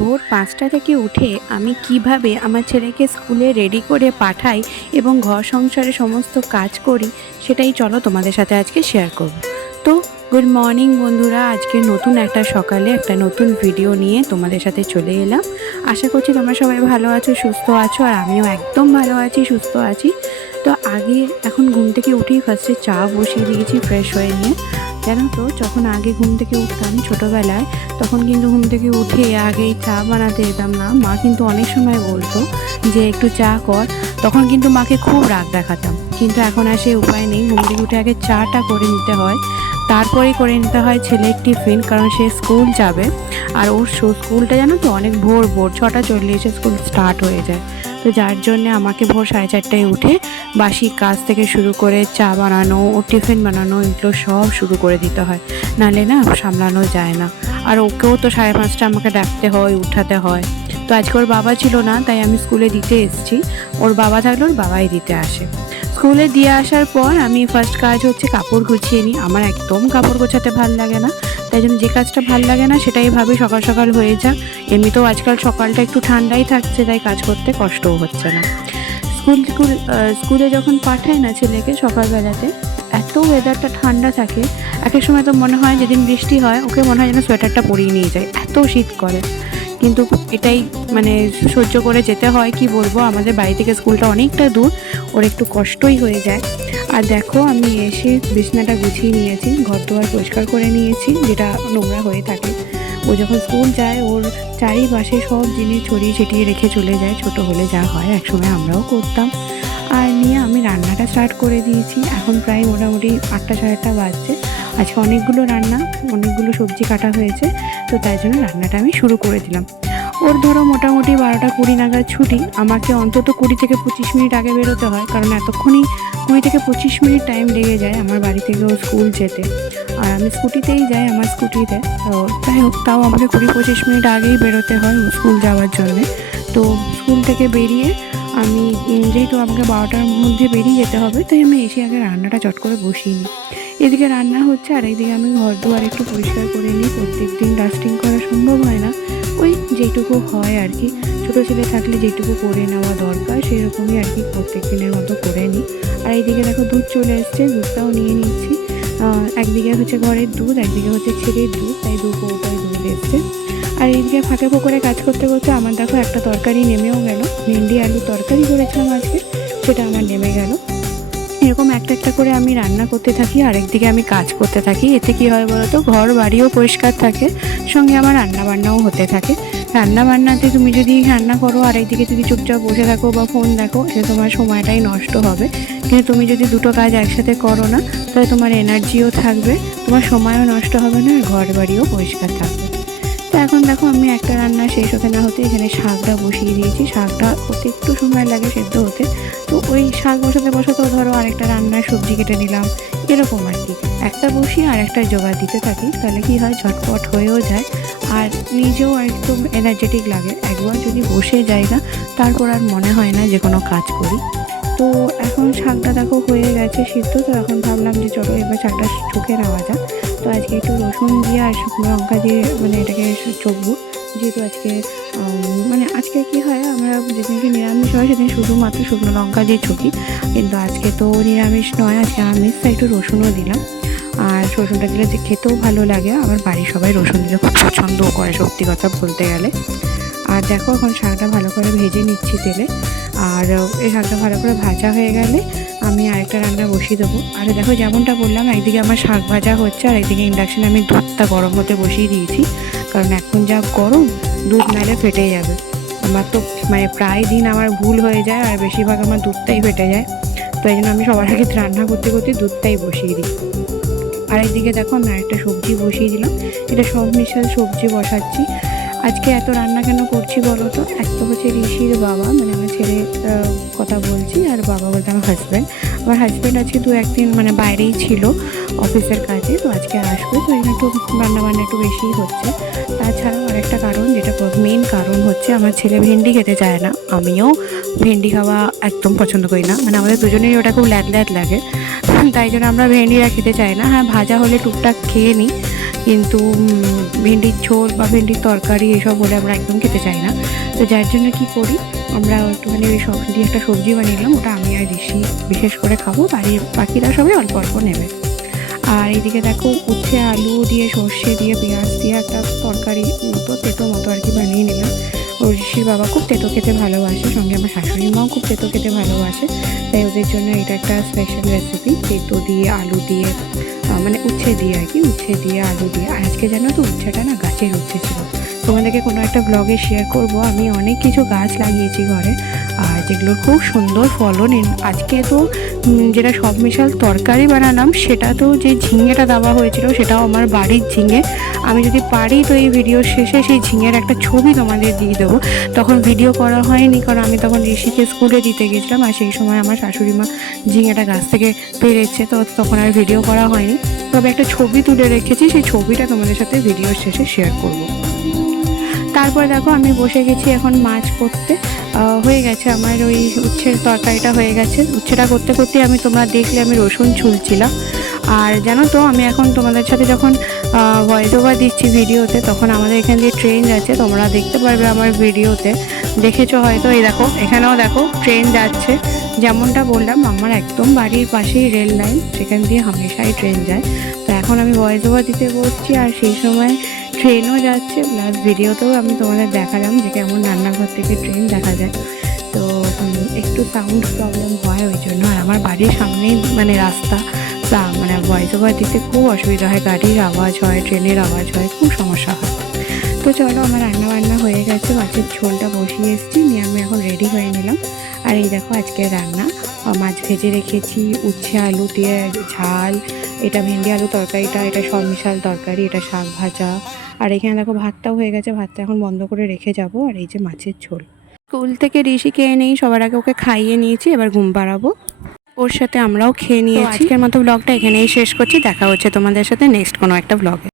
ভোর ৫টা থেকে উঠে আমি কিভাবে আমার ছেলেকে স্কুলে রেডি করে পাঠাই এবং ঘর সংসারে সমস্ত কাজ করি, সেটাই চলো তোমাদের সাথে আজকে শেয়ার করব। তো গুড মর্নিং বন্ধুরা, আজকে নতুন একটা সকালে একটা নতুন ভিডিও নিয়ে তোমাদের সাথে চলে এলাম। আশা করছি তোমরা সবাই ভালো আছো, সুস্থ আছো, আর আমিও একদম ভালো আছি, সুস্থ আছি। তো আগে এখন ঘুম থেকে উঠেই ফার্স্টে চা বসিয়ে দিয়েছি ফ্রেশ হয়ে নিয়ে। জানো তো, যখন আগে ঘুম থেকে উঠতাম ছোটোবেলায়, তখন কিন্তু ঘুম থেকে উঠে আগেই চা বানাতে যেতাম না। মা কিন্তু অনেক সময় বলতো যে একটু চা কর, তখন কিন্তু মাকে খুব রাগ দেখাতাম। কিন্তু এখন আর সেই উপায় নেই, ঘুম থেকে উঠে আগে চাটা করে নিতে হয়, তারপরেই করে নিতে হয় ছেলের টিফিন, কারণ সে স্কুল যাবে। আর ওর স্কুলটা জানো তো অনেক ভোর 6:40 স্কুল স্টার্ট হয়ে যায়। তো যার জন্যে আমাকে ভোর 4:30টায় উঠে বাসি কাজ থেকে শুরু করে চা বানানো, ও টিফিন বানানো, এগুলো সব শুরু করে দিতে হয়, নাহলে না সামলানো যায় না। আর ওকেও তো 5:30 আমাকে ডাকতে হয়, উঠাতে হয়। তো আজকে ওর বাবা ছিল না, তাই আমি স্কুলে দিতে এসেছি। ওর বাবা থাকলে ওর বাবাই দিতে আসে। স্কুলে দিয়ে আসার পর আমি ফার্স্ট কাজ হচ্ছে কাপড় গুছিয়ে নিই। আমার একদম কাপড় গোছাতে ভাল লাগে না, তাই জন্য যে কাজটা ভাল লাগে না সেটাই ভাবি সকাল সকাল হয়ে যাক। এমনিতেও আজকাল সকালটা একটু ঠান্ডাই থাকছে, তাই কাজ করতে কষ্টও হচ্ছে না। স্কুলে যখন পাঠায় না ছেলেকে সকালবেলাতে, এত ওয়েদারটা ঠান্ডা থাকে, এক এক সময় তো মনে হয় যেদিন বৃষ্টি হয় ওকে মনে হয় যেন সোয়েটারটা পরিয়ে নিয়ে যায়, এত শীত করে। কিন্তু এটাই মানে সহ্য করে যেতে হয়, কি বলবো, আমাদের বাড়ি থেকে স্কুলটা অনেকটা দূর, ওর একটু কষ্টই হয়ে যায়। আর দেখো, আমি এসে বিছানাটা গুছিয়ে নিয়েছি, ঘর দুয়ার পরিষ্কার করে নিয়েছি, যেটা নোংরা হয়ে থাকে। ও যখন স্কুল যায় ওর চারিপাশে সব জিনিস ছড়িয়ে ছিটিয়ে রেখে চলে যায়, ছোট হলে যা হয়, একসময় আমরাও করতাম। আর নিয়ে আমি রান্নাটা স্টার্ট করে দিয়েছি। এখন প্রায় মোটামুটি 8টা 8:30 বাজছে। আজকে অনেকগুলো অনেকগুলো সবজি কাটা হয়েছে, তো তাই জন্য রান্নাটা আমি শুরু করে দিলাম। ওর ধরো মোটামুটি 12টা 20 নাগাদ ছুটি। আমাকে অন্তত 20 থেকে 25 মিনিট আগে বেরোতে হয়, কারণ এতক্ষণই 20 থেকে 25 মিনিট টাইম লেগে যায় আমার বাড়ি থেকে ও স্কুল যেতে। আর আমি স্কুটিতেই যাই, আমার স্কুটিতে। তো যাই হোক, তাও আমাকে 20-25 মিনিট আগেই বেরোতে হয় ও স্কুল যাওয়ার জন্যে। তো স্কুল থেকে বেরিয়ে আমি, যেহেতু আমাকে 12টার মধ্যে বেরিয়ে যেতে হবে, তাই আমি এসে আগে রান্নাটা চট করে বসিয়ে নিই। এদিকে রান্না হচ্ছে আর এইদিকে আমি ঘর দুয়ার একটু পরিষ্কার করে নিই। প্রত্যেক দিন ডাস্টিং করা সম্ভব হয় না, ওই যেটুকু হয় আর কি। ছোটো ছেলে থাকলে যেটুকু করে নেওয়া দরকার সেরকমই আর কি প্রত্যেক দিনের মতো করে নিই। আর এইদিকে দেখো দুধ চলে এসছে, দুধটাও নিয়ে নিচ্ছি। একদিকে হচ্ছে ঘরের দুধ, একদিকে হচ্ছে ছেলের দুধ, তাই দু কৌটায় দুধ এসছে। আর এইদিকে ফাঁকে ফোকরে কাজ করতে করতে আমার দেখো একটা তরকারি নেমেও গেল। ভেন্ডি আলু তরকারি করেছিলাম আজকে, সেটা আমার নেমে গেল। এরকম একটা একটা করে আমি রান্না করতে থাকি, আর একদিকে আমি কাজ করতে থাকি। এতে কি হয় বলো তো, ঘর বাড়িও পরিষ্কার থাকে, সঙ্গে আমার রান্না বান্নাও হতে থাকে। রান্না বান্নাতে তুমি যদি রান্না করো আর একদিকে যদি চুপচাপ বসে থাকো বা ফোন দেখো, সে তোমার সময়টাই নষ্ট হবে। কিন্তু তুমি যদি দুটো কাজ একসাথে করো না, তাহলে তোমার এনার্জিও থাকবে, তোমার সময়ও নষ্ট হবে না, আর ঘর বাড়িও পরিষ্কার থাকবে। তো এখন দেখো, আমি একটা রান্না শেষ হতে না হতে এখানে শাকটা বসিয়ে দিয়েছি। শাকটা হতে একটু সময় লাগে সেদ্ধ হতে, তো ওই শাক বসাতেও ধরো আরেকটা রান্নার সবজি কেটে নিলাম, এরকম আর কি। একটা বসিয়ে আর একটা জোগাড় দিতে থাকি, তাহলে কি হয়, ঝটপট হয়েও যায়, আর নিজেও একদম এনার্জেটিক লাগে। একবার যদি বসে যাই না, তারপর আর মনে হয় না যে কোনো কাজ করি। তো এখন শাকটা দেখো হয়ে গেছে সিদ্ধ। তো এখন ভাবলাম যে চলো এবার শাকটা চোখে নেওয়া যাক। তো আজকে একটু রসুন দিয়ে আর শুকনো লঙ্কা দিয়ে মানে এটাকে চোখবো, যেহেতু আজকে মানে আজকে কি হয়, আমরা যেদিনকে নিরামিষ হয় সেদিন শুধুমাত্র শুকনো লঙ্কা দিয়ে চুকি, কিন্তু আজকে তো নিরামিষ নয়, আজকে আমিষ, তাই একটু রসুনও দিলাম। আর রসুনটা দিলে যে খেতেও ভালো লাগে, আমার বাড়ির সবাই রসুন দিলে খুব পছন্দও করে, সত্যি কথা বলতে গেলে। আর দেখো, এখন শাকটা ভালো করে ভেজে নিচ্ছি তেলে। আর এই শাকটা ভালো করে ভাজা হয়ে গেলে আমি আরেকটা রান্না বসিয়ে দেবো। আর দেখো, যেমনটা বললাম, একদিকে আমার শাক ভাজা হচ্ছে, আর একদিকে ইন্ডাকশানে আমি দুধটা গরম হতে বসিয়ে দিয়েছি, কারণ এখন যা গরম, দুধ নাহলে ফেটে যাবে। আমার তো মানে প্রায় দিন আমার ভুল হয়ে যায়, আর বেশিরভাগ আমার দুধটাই ফেটে যায়। তো এই জন্য আমি সবার আগে রান্না করতে করতে দুধটাই বসিয়ে দিই। আর একদিকে দেখো, আমি আরেকটা সবজি বসিয়ে দিলাম। এটা সব মিশাল সবজি বসাচ্ছি। আজকে এত রান্না কেন করছি বলো তো, এক তো হচ্ছে ঋষির বাবা, মানে আমার ছেলের কথা বলছি, আর বাবা বলতে আমার হাজব্যান্ড আজকে 2-1 দিন মানে বাইরেই ছিল অফিসের কাজে, তো আজকে আসবে, তো এখানে একটু রান্নাবান্না একটু বেশিই হচ্ছে। তাছাড়াও আরেকটা কারণ, যেটা মেন কারণ হচ্ছে, আমার ছেলে ভেন্ডি খেতে চায় না। আমিও ভেন্ডি খাওয়া একদম পছন্দ করি না, মানে আমাদের দুজনেরই ওটা খুব ল্যাদ ল্যাদ লাগে, তাই জন্য আমরা ভেন্ডিরা খেতে চাই না। হ্যাঁ, ভাজা হলে টুকটাক খেয়ে নিই, কিন্তু ভেন্ডির ঝোল বা ভেন্ডির তরকারি এসব হলে আমরা একদম খেতে চাই না। তো যার জন্য কি করি, আমরা একটুখানি ওই সব দিয়ে একটা সবজি বানিয়ে নিলাম, ওটা আমি আর ঋষি বিশেষ করে খাবো, বাকিরা সবাই অল্প অল্প নেবে। আর এইদিকে দেখো উচ্ছে আলু দিয়ে সর্ষে দিয়ে পেঁয়াজ দিয়ে একটা তরকারি মতো তেতো মতো আর কি বানিয়ে নিলাম। ওর ঋষির বাবা খুব তেতো খেতে ভালোবাসে, সঙ্গে আমার শাশুড়ি মাও খুব তেতো খেতে ভালোবাসে, তাই ওদের জন্য এটা একটা স্পেশাল রেসিপি, তেতো দিয়ে আলু দিয়ে, মানে উচ্ছে দিয়ে আর কি, উচ্ছে দিয়ে আলু দিয়ে। আর আজকে জানো তো উচ্ছেটা না গাছের উচ্ছে ছিল, তোমাদেরকে কোনো একটা ব্লগে শেয়ার করব। আমি অনেক কিছু গাছ লাগিয়েছি ঘরে, আর যেগুলোর খুব সুন্দর ফলন। আজকে তো যেটা সব মিশাল তরকারি বানালাম, সেটা তো যে ঝিঙেটা দেওয়া হয়েছিল সেটাও আমার বাড়ির ঝিঙে। আমি যদি পারি তো এই ভিডিওর শেষে সেই ঝিঙের একটা ছবি তোমাদের দিয়ে দেবো। তখন ভিডিও করা হয়নি, কারণ আমি তখন ঋষিকে স্কুলে দিতে গেছিলাম, আর সেই সময় আমার শাশুড়ি মা ঝিঙেটা গাছ থেকে পেরেছে, তো তখন আর ভিডিও করা হয়নি। তবে একটা ছবি তুলে রেখেছি, সেই ছবিটা তোমাদের সাথে ভিডিওর শেষে শেয়ার করব। তারপর দেখো আমি বসে গেছি এখন মাছ করতে। হয়ে গেছে আমার ওই উচ্ছের তরকারিটা হয়ে গেছে। উচ্ছেটা করতে করতে তোমরা দেখলে আমি রসুন ছুলছিলাম। আর জানো তো আমি এখন তোমাদের সাথে যখন ভয়েস ওভার দিচ্ছি ভিডিওতে, তখন আমাদের এখান দিয়ে ট্রেন যাচ্ছে, তোমরা দেখতে পারবে আমার ভিডিওতে, দেখেছো হয়তো। এই দেখো এখানেও দেখো ট্রেন যাচ্ছে। যেমনটা বললাম, আমার একদম বাড়ির পাশেই রেল লাইন, সেখান দিয়ে হামেশাই ট্রেন যায়। তো এখন আমি ভয়েস ওভার দিতে বসছি, আর সেই সময় ট্রেনও যাচ্ছে, প্লাস ভিডিওতেও আমি তোমাদের দেখালাম যে কেমন রান্নাঘর থেকে ট্রেন দেখা যায়। তো একটু সাউন্ড প্রবলেম হয় ওই জন্য। আর আমার বাড়ির সামনেই মানে রাস্তা, মানে ভয়েস ওভার দিতে খুব অসুবিধা হয়, গাড়ির আওয়াজ হয়, ট্রেনের আওয়াজ হয়, খুব সমস্যা হয়। তো চলো, আমার রান্না হয়ে গেছে, মাছের ঝোলটা বসিয়ে এসেছি, নিয়ে আমি এখন রেডি হয়ে নিলাম। আর এই দেখো আজকের রান্না, মাছ ভেজে রেখেছি, উচ্ছে আলু দিয়ে ঝাল, এটা ভেন্ডি আলু তরকারিটা, এটা সব মিশাল তরকারি, এটা শাক ভাজা। আর এখানে দেখো ভাতটাও হয়ে গেছে, ভাতটা এখন বন্ধ করে রেখে যাব। আর এই যে মাছের ঝোল, স্কুল থেকে ঋষিকে এনেই সবার আগে ওকে খাইয়ে নিয়েছি, এবার ঘুম পাড়াবো, ওর সাথে আমরাও খেয়ে নিয়েছি। আজকের মতো ব্লগটা এখানেই শেষ করছি, দেখা হচ্ছে তোমাদের সাথে নেক্সট কোনো একটা ব্লগে।